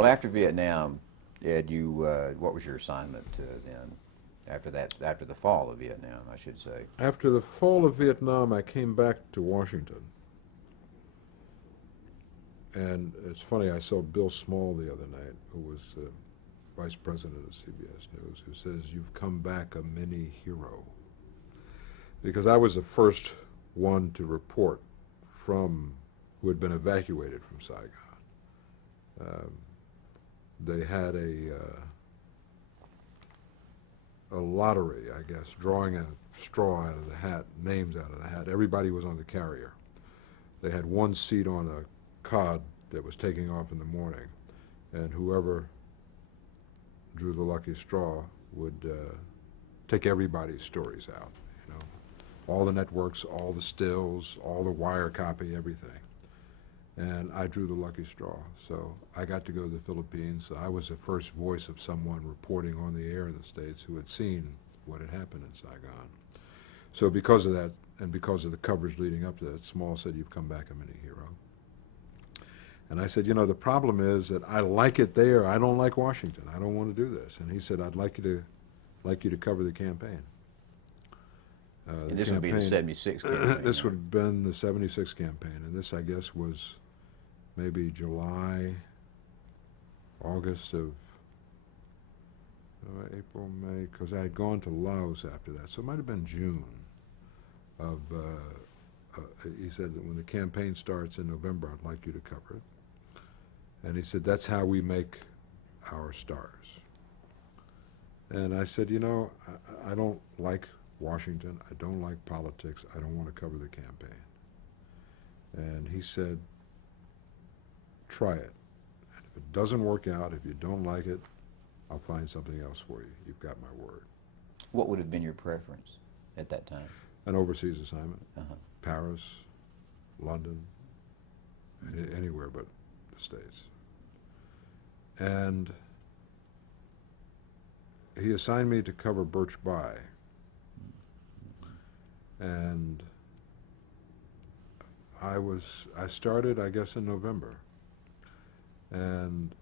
Well, after Vietnam, Ed, what was your assignment then? After that, after the fall of Vietnam, I should say. After the fall of Vietnam, I came back to Washington. And it's funny, I saw Bill Small the other night, who was vice president of CBS News, who says, "You've come back a mini hero." Because I was the first one to report who had been evacuated from Saigon. They had a lottery, I guess, drawing a straw out of the hat, names out of the hat. Everybody was on the carrier. They had one seat on a cod that was taking off in the morning, and whoever drew the lucky straw would take everybody's stories out, you know, all the networks, all the stills, all the wire copy, everything. And I drew the lucky straw, so I got to go to the Philippines. I was the first voice of someone reporting on the air in the States who had seen what had happened in Saigon. So because of that, and because of the coverage leading up to that, Small said, "You've come back a mini hero." And I said, "You know, the problem is that I like it there. I don't like Washington. I don't want to do this." And he said, "I'd like you to cover the campaign." And this would be the '76 campaign. This would have been the '76 campaign, and this, I guess, was maybe July, August of April, May, because I had gone to Laos after that. So it might have been June of, he said that when the campaign starts in November, I'd like you to cover it. And he said, "That's how we make our stars." And I said, "You know, I don't like Washington. I don't like politics. I don't want to cover the campaign." And he said, "Try it. And if it doesn't work out, if you don't like it, I'll find something else for you. You've got my word." What would have been your preference at that time? An overseas assignment. Uh-huh. Paris, London, anywhere but the States. And he assigned me to cover Birch Bayh. And I started, I guess, in November. And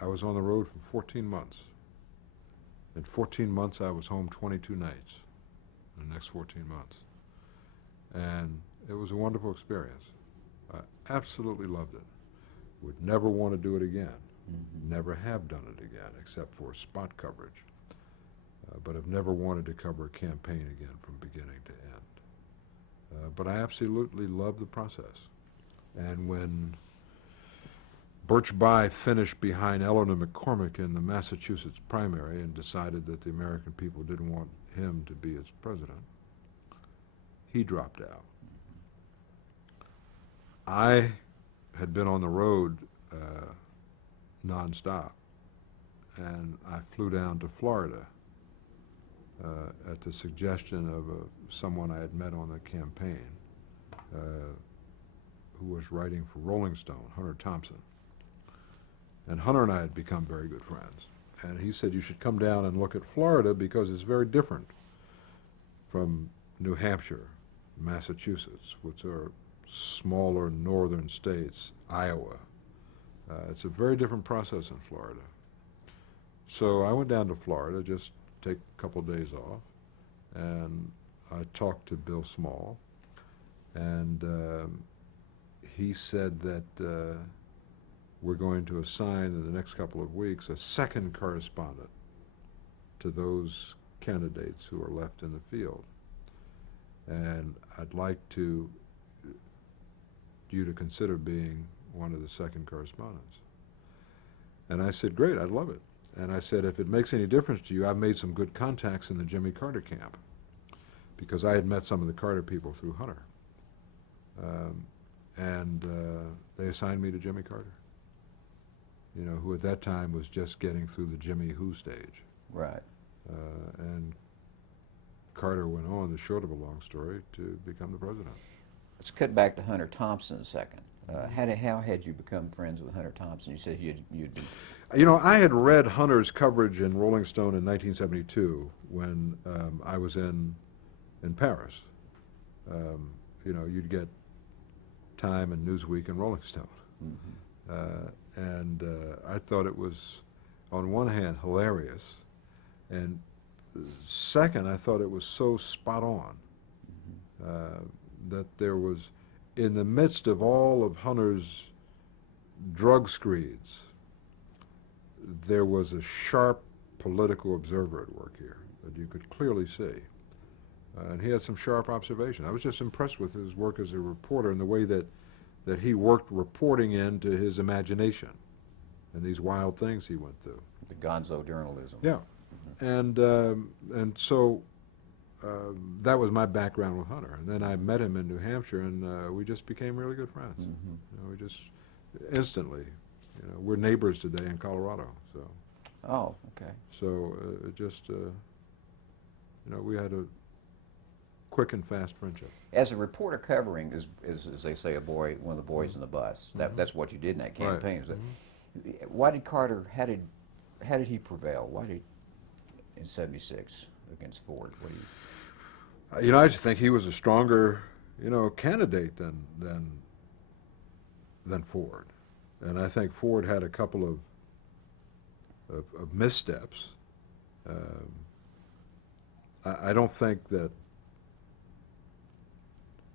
I was on the road for 14 months. In 14 months, I was home 22 nights in the next 14 months. And it was a wonderful experience. I absolutely loved it. Would never want to do it again. Mm-hmm. Never have done it again, except for spot coverage. But I've never wanted to cover a campaign again from beginning to end. But I absolutely love the process. And when Birch Bayh finished behind Eleanor McCormick in the Massachusetts primary and decided that the American people didn't want him to be its president, he dropped out. I had been on the road nonstop, and I flew down to Florida at the suggestion of someone I had met on the campaign who was writing for Rolling Stone, Hunter Thompson. And Hunter and I had become very good friends. And he said, "You should come down and look at Florida because it's very different from New Hampshire, Massachusetts, which are smaller northern states, Iowa. It's a very different process in Florida." So I went down to Florida, just take a couple days off, and I talked to Bill Small, and he said that we're going to assign in the next couple of weeks a second correspondent to those candidates who are left in the field. And I'd like you to consider being one of the second correspondents. And I said, "Great, I'd love it." And I said, "If it makes any difference to you, I've made some good contacts in the Jimmy Carter camp," because I had met some of the Carter people through Hunter. And they assigned me to Jimmy Carter, you know, who at that time was just getting through the Jimmy Who stage. Right. And Carter went on, the short of a long story, to become the president. Let's cut back to Hunter Thompson a second. How had you become friends with Hunter Thompson? You said you'd been... You know, I had read Hunter's coverage in Rolling Stone in 1972 when I was in Paris. You know, you'd get Time and Newsweek and Rolling Stone. Mm-hmm. And I thought it was, on one hand, hilarious, and second, I thought it was so spot on that there was, in the midst of all of Hunter's drug screeds, there was a sharp political observer at work here that you could clearly see. And he had some sharp observation. I was just impressed with his work as a reporter and the way that he worked reporting into his imagination and these wild things he went through. The gonzo journalism. Yeah. And so that was my background with Hunter. And then I met him in New Hampshire, and we just became really good friends. You know, we just instantly, you know, we're neighbors today in Colorado. So, Oh, okay. so it just, you know, we had a quick and fast friendship. As a reporter covering, as they say, one of the boys in the bus. That's what you did in that campaign. Right. Why did Carter? How did he prevail? Why did in '76 against Ford? What do you? You know, I just think he was a stronger, you know, candidate than Ford, and I think Ford had a couple of missteps. I don't think that.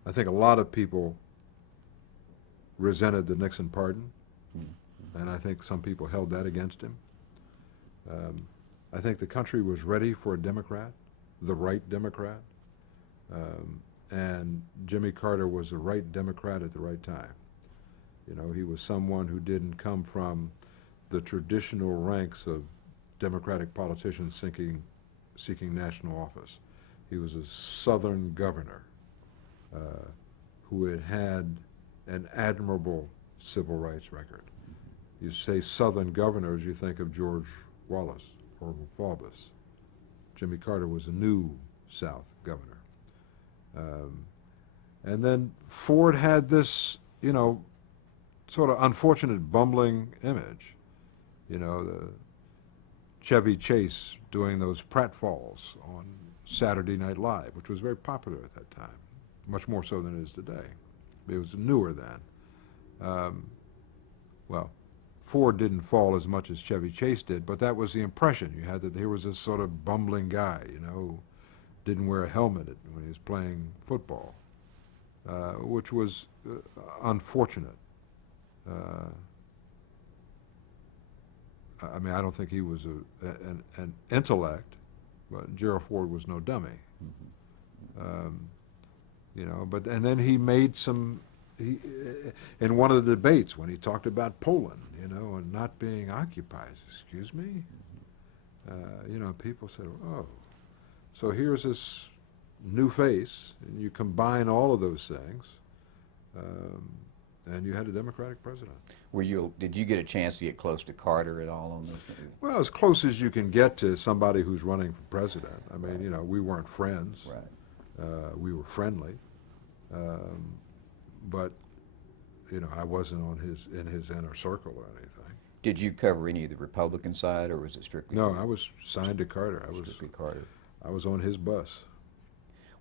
I think a lot of people resented the Nixon pardon, and I think some people held that against him. I think the country was ready for a Democrat, the right Democrat, and Jimmy Carter was the right Democrat at the right time. You know, he was someone who didn't come from the traditional ranks of Democratic politicians seeking national office. He was a Southern governor who had an admirable civil rights record. You say Southern governors, you think of George Wallace, Orville Faubus. Jimmy Carter was a new South governor. And then Ford had this, you know, sort of unfortunate bumbling image. You know, the Chevy Chase doing those pratfalls on Saturday Night Live, which was very popular at that time, much more so than it is today. It was newer then. Well, Ford didn't fall as much as Chevy Chase did, but that was the impression you had, that here was this sort of bumbling guy, you know, who didn't wear a helmet when he was playing football, which was unfortunate. I mean, I don't think he was an intellect, but Gerald Ford was no dummy. You know, and then he made some, in one of the debates when he talked about Poland, you know, and not being occupied. Excuse me? You know, people said, oh. So here's this new face, and you combine all of those things, and you had a Democratic president. Did you get a chance to get close to Carter at all on this? Well, as close as you can get to somebody who's running for president. I mean, you know, we weren't friends. Right. We were friendly. But, you know, I wasn't in his inner circle or anything. Did you cover any of the Republican side, or was it strictly? No, I was signed to Carter. Strictly Carter. I was on his bus.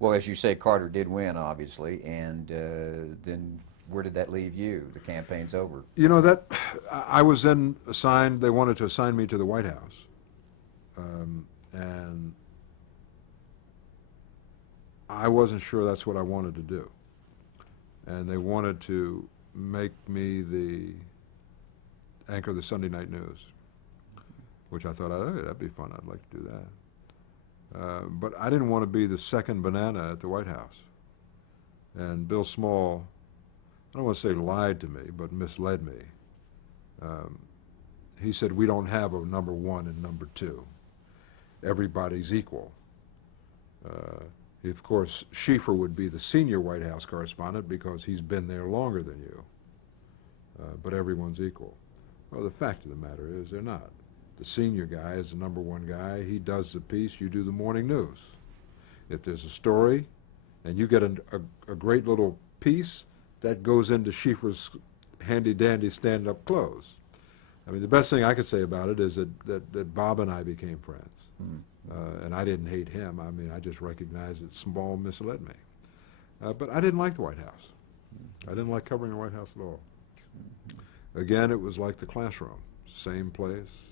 Well, as you say, Carter did win, obviously, and then where did that leave you? The campaign's over. You know, that I was then assigned, they wanted to assign me to the White House. And I wasn't sure that's what I wanted to do. And they wanted to make me the anchor of the Sunday Night News, which I thought, oh, that'd be fun. I'd like to do that. But I didn't want to be the second banana at the White House. And Bill Small, I don't want to say lied to me, but misled me. He said, we don't have a number one and number two. Everybody's equal. Of course, Schieffer would be the senior White House correspondent because he's been there longer than you. But everyone's equal. Well, the fact of the matter is they're not. The senior guy is the number one guy. He does the piece. You do the morning news. If there's a story and you get a great little piece, that goes into Schieffer's handy-dandy stand-up clothes. I mean, the best thing I could say about it is that Bob and I became friends. And I didn't hate him. I mean, I just recognized that Small misled me. But I didn't like the White House. I didn't like covering the White House at all. Again, it was like the classroom. Same place,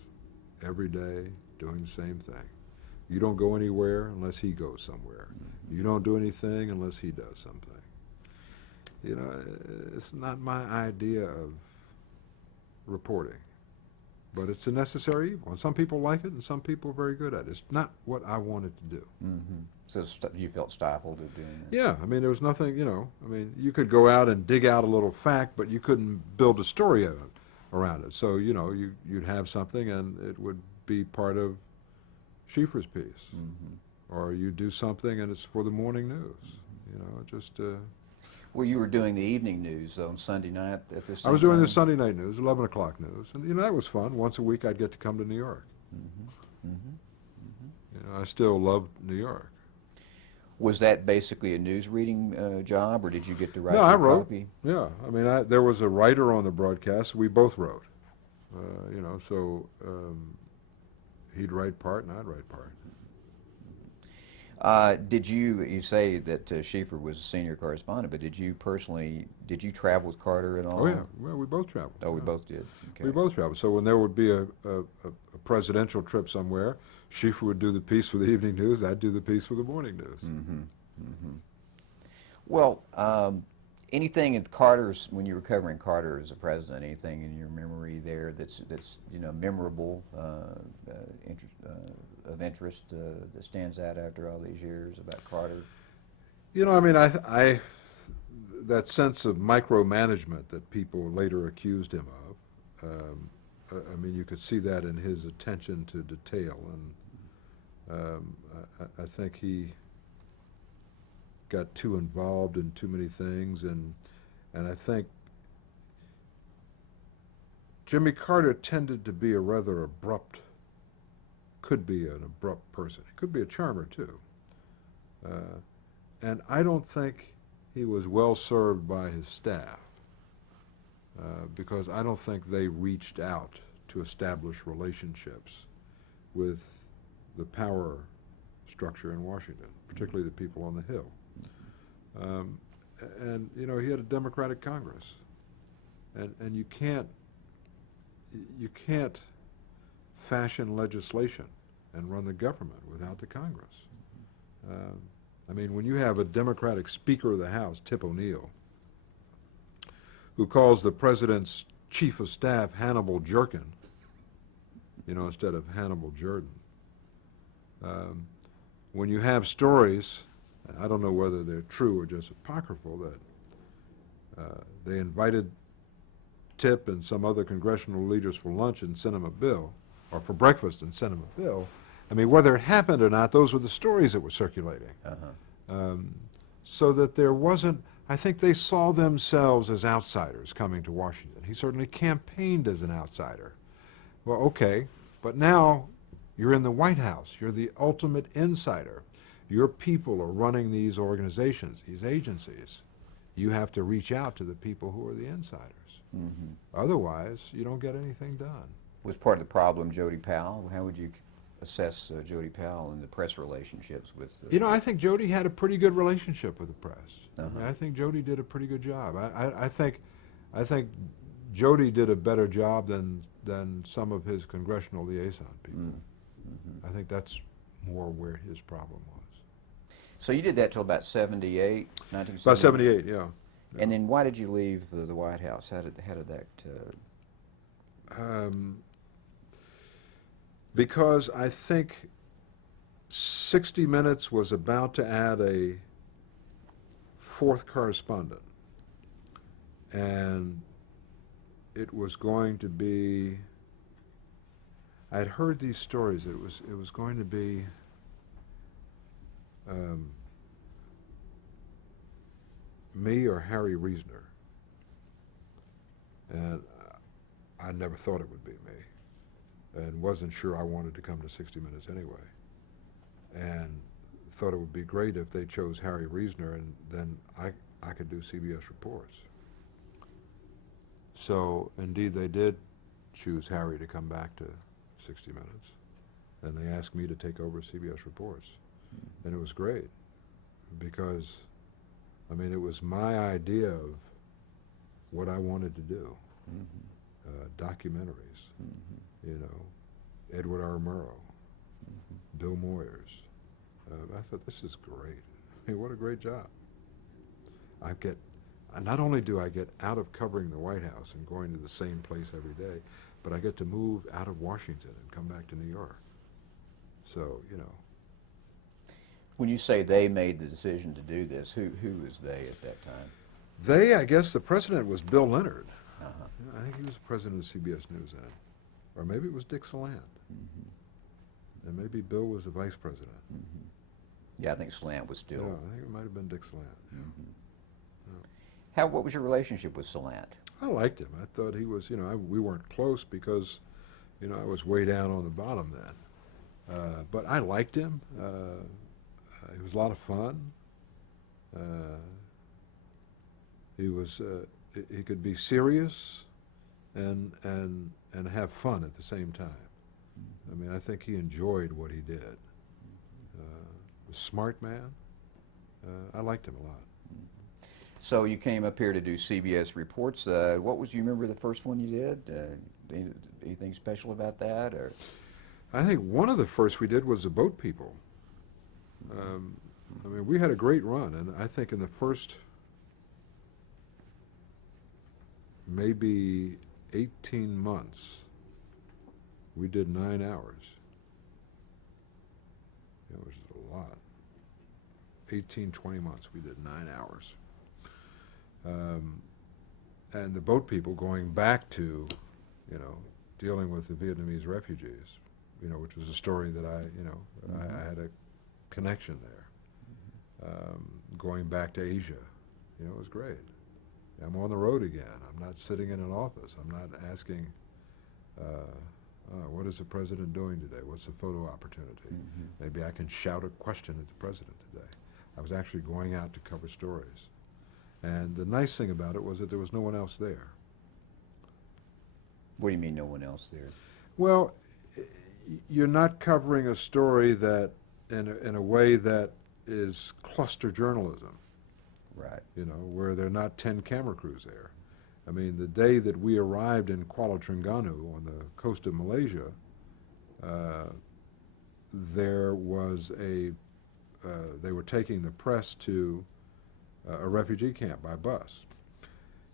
every day, doing the same thing. You don't go anywhere unless he goes somewhere. You don't do anything unless he does something. You know, it's not my idea of reporting, but it's a necessary evil. And some people like it, and some people are very good at it. It's not what I wanted to do. So you felt stifled of doing that? Yeah, I mean, there was nothing, you know, I mean, you could go out and dig out a little fact, but you couldn't build a story around it. So, you know, you'd have something and it would be part of Schieffer's piece. Or you do something and it's for the morning news. You know, just... Well, you were doing the evening news on Sunday night at this I was same doing the time? Sunday night news, 11 o'clock news, and, you know, that was fun. Once a week I'd get to come to New York. You know, I still loved New York. Was that basically a news reading job, or did you get to write No, your I wrote. copy? Yeah, I mean, there was a writer on the broadcast. We both wrote. You know, so he'd write part and I'd write part. You say that Schieffer was a senior correspondent, but did you travel with Carter at all? Oh yeah, well, we both traveled. Oh, we Yeah. both did. Okay. We both traveled. So when there would be a presidential trip somewhere, Schieffer would do the piece for the evening news. I'd do the piece for the morning news. Well, anything in Carter's, when you were covering Carter as a president, anything in your memory there that's memorable, of interest that stands out after all these years about Carter? You know, I mean, that sense of micromanagement that people later accused him of, I mean, you could see that in his attention to detail, and I think he got too involved in too many things, and I think Jimmy Carter tended to be a rather abrupt, could be an abrupt person. He could be a charmer too. And I don't think he was well served by his staff because I don't think they reached out to establish relationships with the power structure in Washington, particularly the people on the Hill. And you know, he had a Democratic Congress, and you can't fashion legislation and run the government without the Congress. I mean, when you have a Democratic Speaker of the House, Tip O'Neill, who calls the President's Chief of Staff Hannibal Jerkin, you know, instead of Hannibal Jordan. When you have stories, I don't know whether they're true or just apocryphal, that they invited Tip and some other congressional leaders for lunch and sent him a bill, or for breakfast and sent him a bill. I mean, whether it happened or not, those were the stories that were circulating. So that there wasn't, I think they saw themselves as outsiders coming to Washington. He certainly campaigned as an outsider. Well, okay, but now you're in the White House. You're the ultimate insider. Your people are running these organizations, these agencies. You have to reach out to the people who are the insiders. Otherwise, you don't get anything done. Was part of the problem Jody Powell? How would you assess Jody Powell and the press relationships with? You know, I think Jody had a pretty good relationship with the press. I mean, I think Jody did a pretty good job. I think Jody did a better job than some of his congressional liaison people. I think that's more where his problem was. So you did that till about 78, 1978? About 78, yeah. And then why did you leave the White House? How did that? Because I think 60 Minutes was about to add a fourth correspondent, and it was going to be, I'd heard these stories, it was going to be me or Harry Reasoner, and I never thought it would be me, and wasn't sure I wanted to come to 60 Minutes anyway, and thought it would be great if they chose Harry Reasoner, and then I could do CBS Reports. So indeed they did choose Harry to come back to 60 Minutes, and they asked me to take over CBS Reports, and it was great because, I mean, it was my idea of what I wanted to do. documentaries. You know, Edward R. Murrow, Bill Moyers. I thought, this is great. I mean, what a great job. Not only do I get out of covering the White House and going to the same place every day, but I get to move out of Washington and come back to New York. So, you know. When you say they made the decision to do this, who was they at that time? They, I guess the president was Bill Leonard. Uh-huh. I think he was the president of CBS News then. Or maybe it was Dick Salant. And maybe Bill was the vice president. Yeah, I think Salant was Yeah, still. I think it might have been Dick Salant. What was your relationship with Salant? I liked him. I thought he was, you know, we weren't close because, you know, I was way down on the bottom then. But I liked him. He was a lot of fun. He could be serious and have fun at the same time. I mean, I think he enjoyed what he did. A smart man. I liked him a lot. So you came up here to do CBS reports. What was, you remember the first one you did? Anything special about that? Or? I think one of the first we did was the Boat People. I mean, we had a great run, and I think in the first maybe 18 months, we did 9 hours. Which is a lot. 18, 20 months, we did 9 hours. And the Boat People, going back to, you know, dealing with the Vietnamese refugees, you know, which was a story that I had a connection there. Going back to Asia, you know, it was great. I'm on the road again. I'm not sitting in an office. I'm not asking, what is the president doing today? What's the photo opportunity? Maybe I can shout a question at the president today. I was actually going out to cover stories. And the nice thing about it was that there was no one else there. What do you mean no one else there? Well, you're not covering a story that in a way that is cluster journalism. Right. You know, where there are not 10 camera crews there. I mean, the day that we arrived in Kuala Terengganu on the coast of Malaysia, there was they were taking the press to a refugee camp by bus.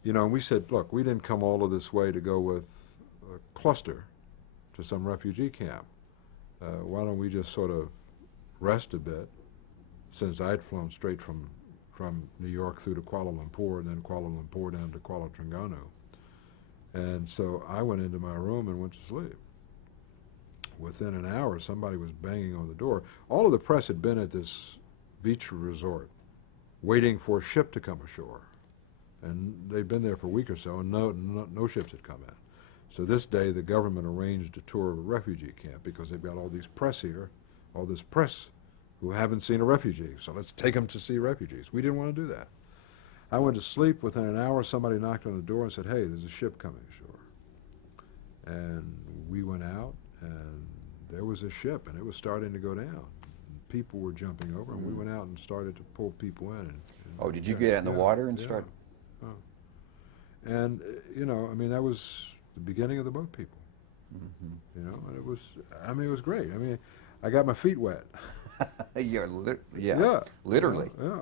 You know, and we said, look, we didn't come all of this way to go with a cluster to some refugee camp. Why don't we just sort of rest a bit, since I'd flown straight from New York through to Kuala Lumpur and then Kuala Lumpur down to Kuala Terengganu. And so I went into my room and went to sleep. Within an hour, somebody was banging on the door. All of the press had been at this beach resort waiting for a ship to come ashore. And they'd been there for a week or so, and no ships had come in. So this day, the government arranged a tour of a refugee camp because they've got all these press here, all this press who haven't seen a refugee. So let's take them to see refugees. We didn't want to do that. I went to sleep. Within an hour, somebody knocked on the door and said, hey, there's a ship coming ashore. And we went out, and there was a ship, and it was starting to go down. People were jumping over, and we went out and started to pull people in. Oh, did you get out in the water and start? Oh. And, you know, I mean, that was the beginning of the Boat People. You know, and it was great. I mean, I got my feet wet. Yeah, literally. Yeah.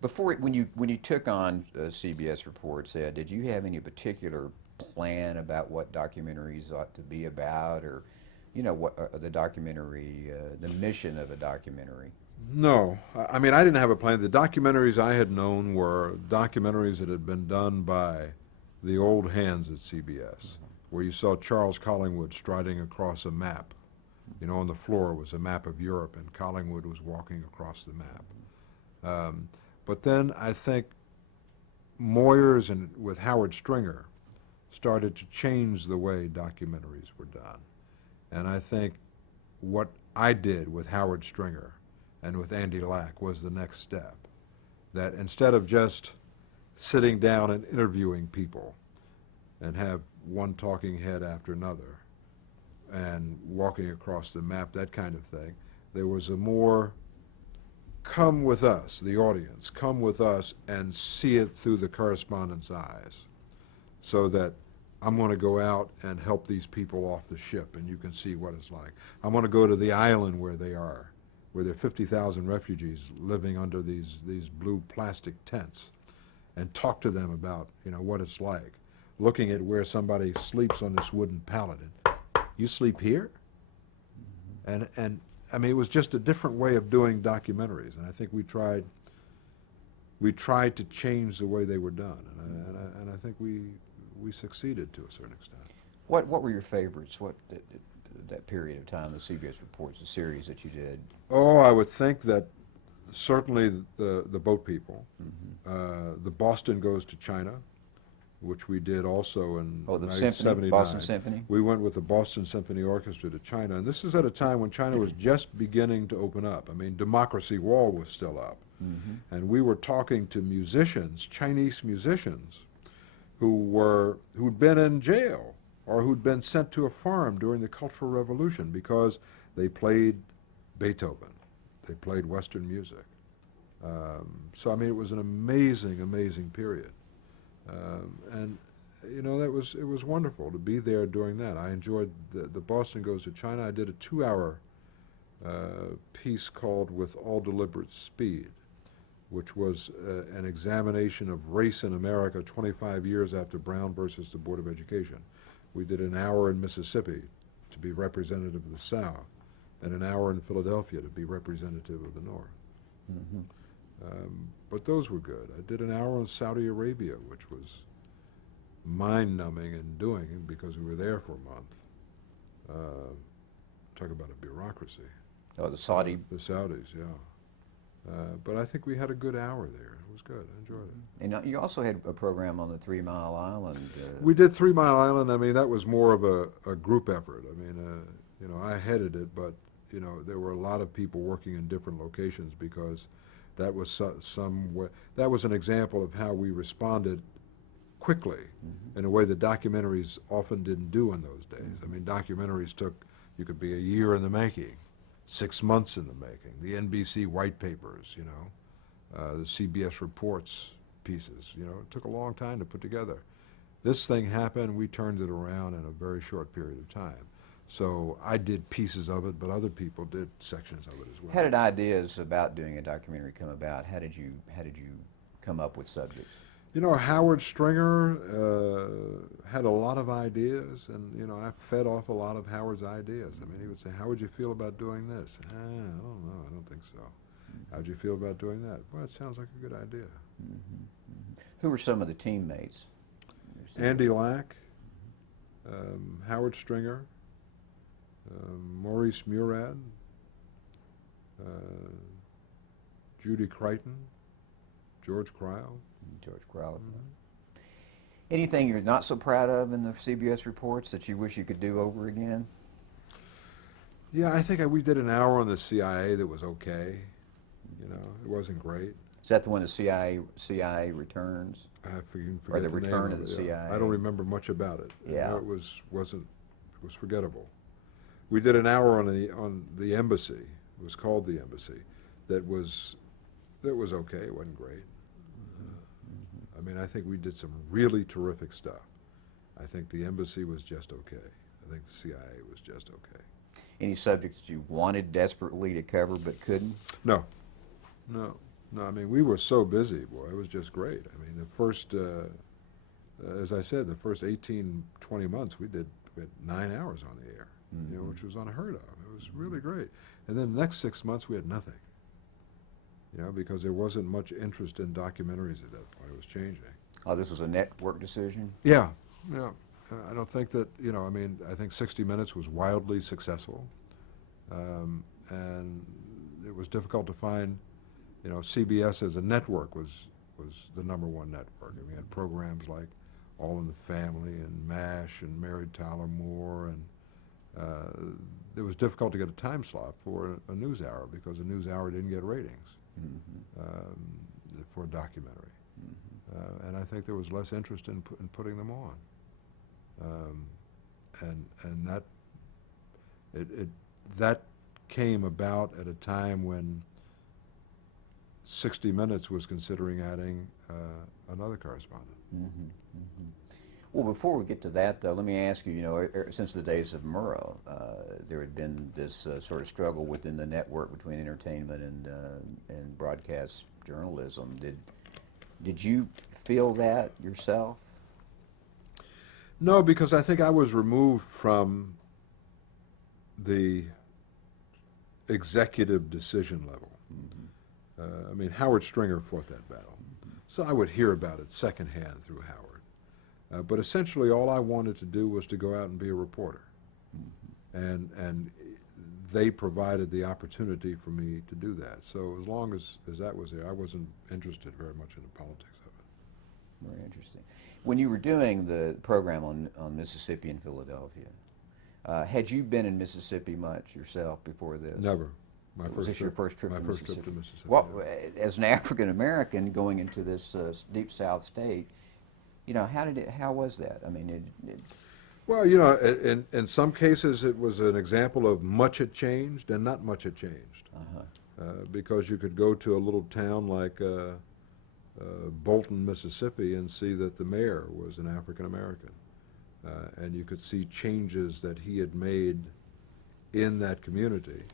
Before, when you took on CBS Reports, did you have any particular plan about what documentaries ought to be about, or, you know, what the documentary, the mission of a documentary? No, I mean, I didn't have a plan. The documentaries I had known were documentaries that had been done by the old hands at CBS, where you saw Charles Collingwood striding across a map. You know, on the floor was a map of Europe, and Collingwood was walking across the map. But then I think Moyers and with Howard Stringer started to change the way documentaries were done. And I think what I did with Howard Stringer and with Andy Lack was the next step. That instead of just sitting down and interviewing people and have one talking head after another and walking across the map, that kind of thing, there was a more come with us, the audience, come with us and see it through the correspondent's eyes, so that I'm going to go out and help these people off the ship, and you can see what it's like. I'm going to go to the island where they are, where there are 50,000 refugees living under these blue plastic tents, and talk to them about, you know, what it's like. Looking at where somebody sleeps on this wooden pallet. And, you sleep here? And I mean, it was just a different way of doing documentaries, and I think we tried to change the way they were done, and I think we succeeded to a certain extent. What were your favorites? What that period of time, the CBS Reports, the series that you did? Oh, I would think that certainly the Boat People, the Boston Goes to China, which we did also in Oh, the 1979. symphony, Boston Symphony? We went with the Boston Symphony Orchestra to China, and this is at a time when China was just beginning to open up. I mean, Democracy Wall was still up. And we were talking to musicians, Chinese musicians, who'd been in jail or who'd been sent to a farm during the Cultural Revolution because they played Beethoven, they played Western music. So I mean, it was an amazing, amazing period. And you know, it was wonderful to be there during that. I enjoyed the Boston Goes to China. I did a 2-hour piece called With All Deliberate Speed, which was an examination of race in America 25 years after Brown versus the Board of Education. We did an hour in Mississippi to be representative of the South, and an hour in Philadelphia to be representative of the North. But those were good. I did an hour in Saudi Arabia, which was mind-numbing and doing because we were there for a month. Talk about a bureaucracy. Oh, the Saudi. The Saudis, yeah. But I think we had a good hour there. It was good. I enjoyed it. And you also had a program on the 3 Mile Island. We did 3 Mile Island. I mean, that was more of a group effort. I mean, you know, I headed it, but you know, there were a lot of people working in different locations because that was that was an example of how we responded quickly in a way that documentaries often didn't do in those days. I mean, documentaries you could be a year in the making, 6 months in the making. The NBC white papers, you know, the CBS Reports pieces, you know, it took a long time to put together. This thing happened, we turned it around in a very short period of time. So I did pieces of it, but other people did sections of it as well. How did ideas about doing a documentary come about? How did you come up with subjects? You know, Howard Stringer had a lot of ideas, and you know, I fed off a lot of Howard's ideas. I mean, he would say, "How would you feel about doing this?" I don't know. I don't think so. How'd you feel about doing that? Well, it sounds like a good idea. Who were some of the teammates? Andy Lack, Howard Stringer, Maurice Murad, Judy Crichton, George Cryle. George Crowley. Anything you're not so proud of in the CBS Reports that you wish you could do over again? Yeah, I think we did an hour on the CIA that was okay. You know, it wasn't great. Is that the one the CIA returns? I forget Or the name return of the it, yeah. CIA? I don't remember much about it. Yeah. You know, it was forgettable. We did an hour on the embassy. It was called the Embassy. That was okay. It wasn't great. I mean, I think we did some really terrific stuff. I think the embassy was just okay. I think the CIA was just okay. Any subjects you wanted desperately to cover but couldn't? No. I mean, we were so busy, boy. It was just great. I mean, the first, as I said, the first 18, 20 months, we had 9 hours on the air, you know, which was unheard of. It was really great. And then the next 6 months, we had nothing. You know, because there wasn't much interest in documentaries at that point. It was changing. Oh, this was a network decision? Yeah. I don't think that, you know, I mean, I think 60 Minutes was wildly successful. And it was difficult to find, you know, CBS as a network was the #1 network. And we had programs like All in the Family and MASH and Married Tyler Moore, and it was difficult to get a time slot for a news hour because a news hour didn't get ratings. For a documentary. And I think there was less interest in putting them on. And that came about at a time when 60 Minutes was considering adding another correspondent. Well, before we get to that, though, let me ask you, since the days of Murrow, there had been this sort of struggle within the network between entertainment and broadcast journalism. Did you feel that yourself? No, because I think I was removed from the executive decision level. I mean, Howard Stringer fought that battle. So I would hear about it secondhand through Howard. But essentially all I wanted to do was to go out and be a reporter. And they provided the opportunity for me to do that. So as long as that was there, I wasn't interested very much in the politics of it. Very interesting. When you were doing the program on Mississippi and Philadelphia, had you been in Mississippi much yourself before this? Never. Was this your first trip my to first Mississippi? trip to Mississippi. Well, yeah. as an African American going into this deep South state, how was that? I mean, Well, in some cases it was an example of much had changed and not much had changed. Because you could go to a little town like Bolton, Mississippi, and see that the mayor was an African American. And you could see changes that he had made in that community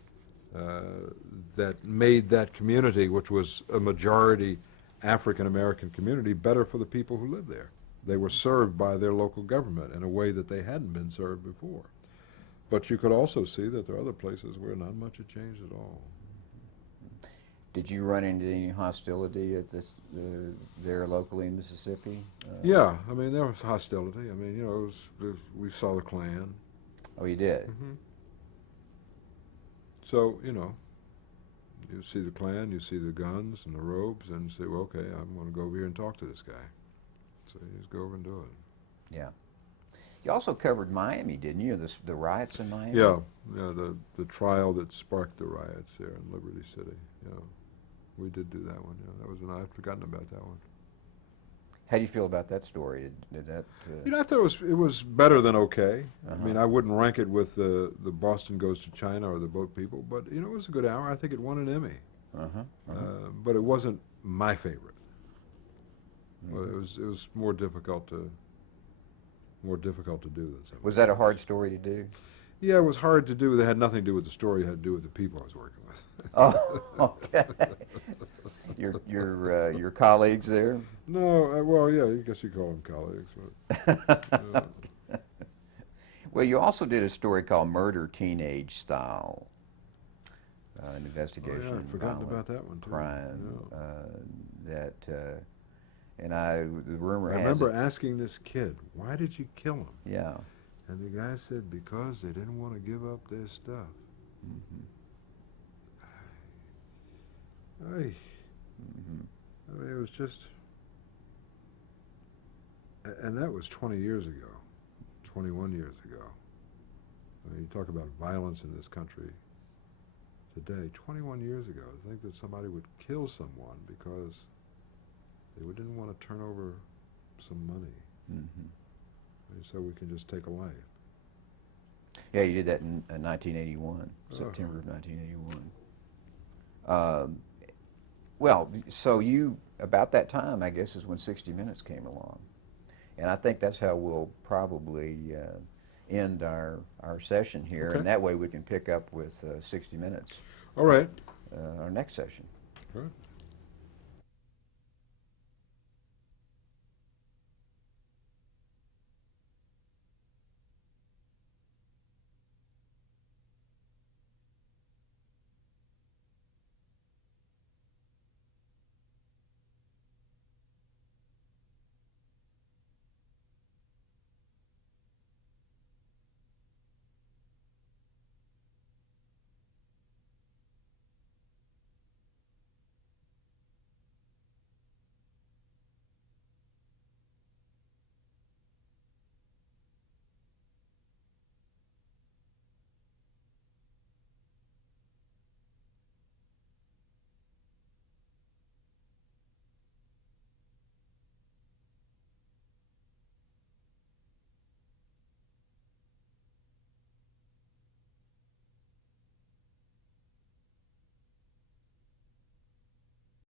that made that community, which was a majority African American community, better for the people who lived there. They were served by their local government in a way that they hadn't been served before. But you could also see that there are other places where not much had changed at all. did you run into any hostility at there locally in Mississippi? Yeah, I mean, there was hostility. I mean, we saw the Klan. Oh, you did? So, you see the Klan, you see the guns and the robes, and you say, well, okay, I'm going to go over here and talk to this guy. So you just go over and do it. Yeah. You also covered Miami, didn't you? The riots in Miami? Yeah, the trial that sparked the riots there in Liberty City. Yeah, we did do that one. Yeah, I'd forgotten about that one. How do you feel about that story? Did that? I thought it was better than okay. I mean, I wouldn't rank it with the Boston Goes to China or the Boat People, but it was a good hour. I think it won an Emmy. But it wasn't my favorite. Well, it was more difficult to do than something. Was that a hard story to do? Yeah, it was hard to do. It had nothing to do with the story. It had to do with the people I was working with. Oh, okay. Your colleagues there? No, well, yeah, I guess you call them colleagues. But, Well, you also did a story called Murder Teenage Style, an investigation I'd into forgotten violent about that one too. crime. Yeah. The rumor I has remember it. asking this kid, "Why did you kill him?" Yeah. And the guy said, "Because they didn't want to give up their stuff." I mean, it was just, and that was 20 years ago, 21 years ago. I mean, you talk about violence in this country today, 21 years ago, to think that somebody would kill someone because they didn't want to turn over some money. And so we can just take a life. Yeah, you did that in 1981, September of 1981. Well, so about that time, I guess, is when 60 Minutes came along. And I think that's how we'll probably end our session here. Okay. And that way we can pick up with 60 Minutes, All right. our next session. All right.